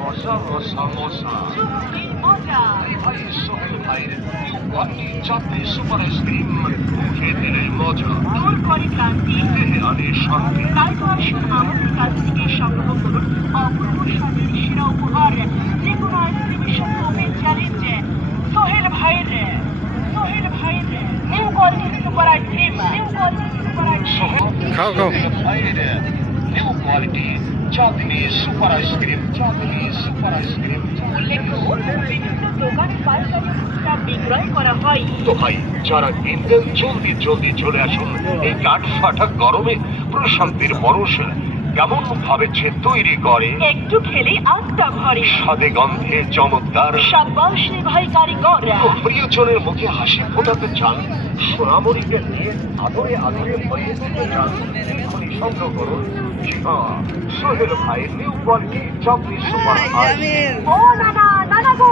মশা মশা মশা ভাই সোহেল ভাইয়ের ওয়ান্টি চাঁদনি সুপার আইসক্রিম মুখে দিলে মজা দূর করে ক্লান্তি, দেহে আনে শান্তি। তাই তো আসুন আমাদের কাছ থেকে সংগ্রহ করুন অপূর্ব স্বাদের সেরা উপহার, যে কোনো আইসক্রিমের সাথে ওপেন চ্যালেঞ্জ। সোহেল ভাইয়ের new quality super ice cream, new quality super ice cream. খাও খাও। ভাইয়ের new quality Chandni super ice cream, Chandni super ice cream. উল্লেখ্য, বিভিন্ন দোকানে পাইকারি খুচরা বিক্রয় করা হয়। তো ভাই যারা কিনতেন জলদি জলদি চলে আসুন এই কাঠ ফাটা গরমে প্রশান্তির পরশ কেমন ভাবে তৈরি করে, একটু খেলে আত্মা ভরে। স্বাদে গন্ধে চমৎকার, সাব্বাস রে ভাই কারিগর। তো প্রিয়জনের মুখে হাসি ফোটাতে চান, সোনামণিকে নিয়ে আদরে আদরে ভরিয়ে দিতে চান, এখনই সংগ্রহ করুন সোহেল ভাই নিউ কোয়ালিটি চাঁদনি সুপার ও নানা, নানা গো।